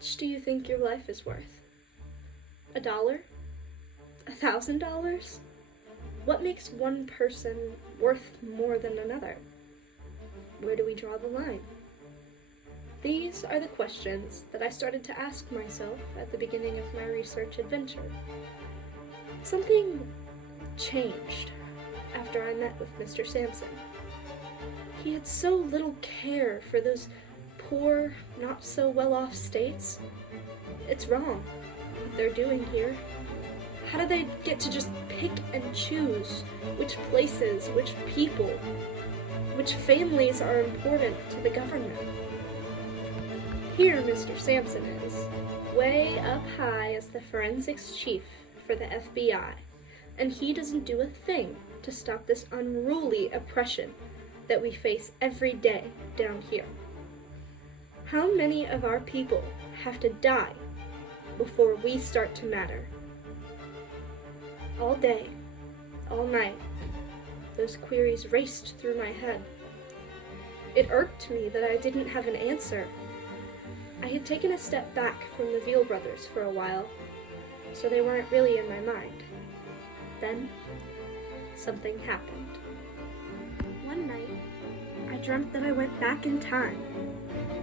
much do you think your life is worth? $1? $1,000? What makes one person worth more than another? Where do we draw the line? These are the questions that I started to ask myself at the beginning of my research adventure. Something changed after I met with Mr. Sampson. He had so little care for those poor, not so well-off states. It's wrong, what they're doing here. How do they get to just pick and choose which places, which people, which families are important to the government? Here Mr. Sampson is, way up high as the forensics chief for the FBI, and he doesn't do a thing to stop this unruly oppression that we face every day down here. How many of our people have to die before we start to matter? All day, all night, those queries raced through my head. It irked me that I didn't have an answer. I had taken a step back from the Veal brothers for a while, so they weren't really in my mind. Then, something happened. One night, I dreamt that I went back in time,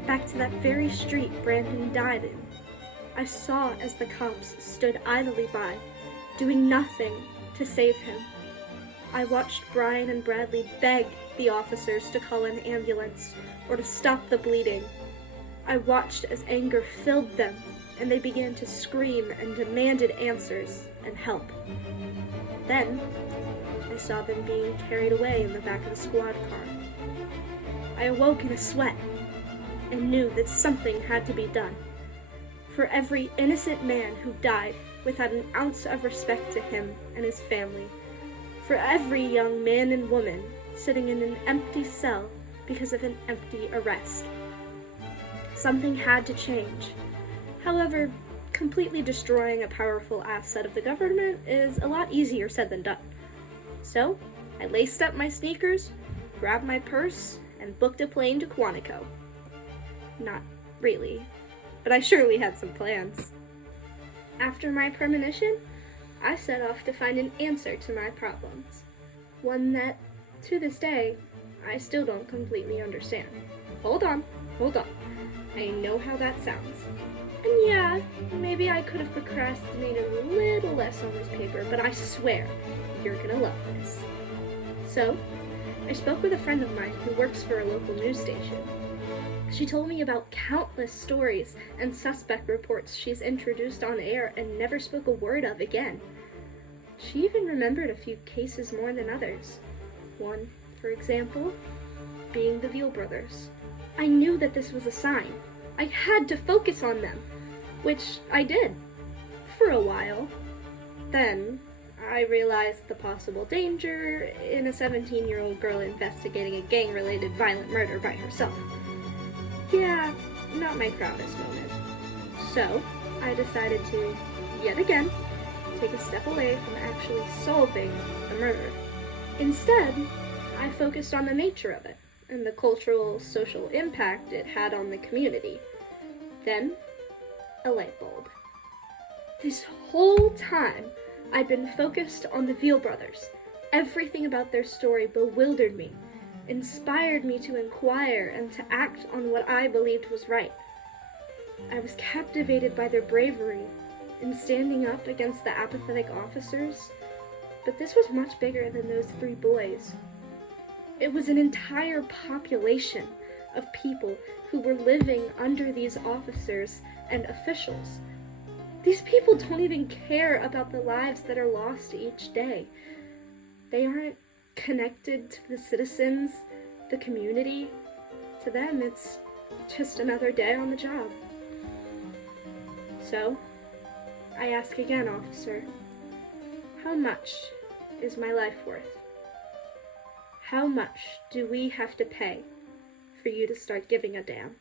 back to that very street Brandon died in. I saw as the cops stood idly by, doing nothing to save him. I watched Brian and Bradley beg the officers to call an ambulance or to stop the bleeding. I watched as anger filled them and they began to scream and demanded answers and help. Then, I saw them being carried away in the back of a squad car. I awoke in a sweat and knew that something had to be done. For every innocent man who died without an ounce of respect to him and his family, for every young man and woman sitting in an empty cell because of an empty arrest. Something had to change. However, completely destroying a powerful asset of the government is a lot easier said than done. So, I laced up my sneakers, grabbed my purse, and booked a plane to Quantico. Not really, but I surely had some plans. After my premonition, I set off to find an answer to my problems. One that, to this day, I still don't completely understand. Hold on. I know how that sounds. And yeah, maybe I could have procrastinated a little less on this paper, but I swear, you're gonna love this. So, I spoke with a friend of mine who works for a local news station. She told me about countless stories and suspect reports she's introduced on air and never spoke a word of again. She even remembered a few cases more than others. One, for example, being the Veal brothers. I knew that this was a sign. I had to focus on them, which I did, for a while. Then, I realized the possible danger in a 17-year-old girl investigating a gang-related violent murder by herself. Yeah, not my proudest moment. So, I decided to, yet again, take a step away from actually solving the murder. Instead, I focused on the nature of it and the cultural, social impact it had on the community. Then, a light bulb. This whole time, I'd been focused on the Veal brothers. Everything about their story bewildered me, inspired me to inquire and to act on what I believed was right. I was captivated by their bravery in standing up against the apathetic officers, but this was much bigger than those 3 boys. It was an entire population of people who were living under these officers and officials. These people don't even care about the lives that are lost each day. They aren't connected to the citizens, the community. To them, it's just another day on the job. So, I ask again, officer, how much is my life worth? How much do we have to pay for you to start giving a damn?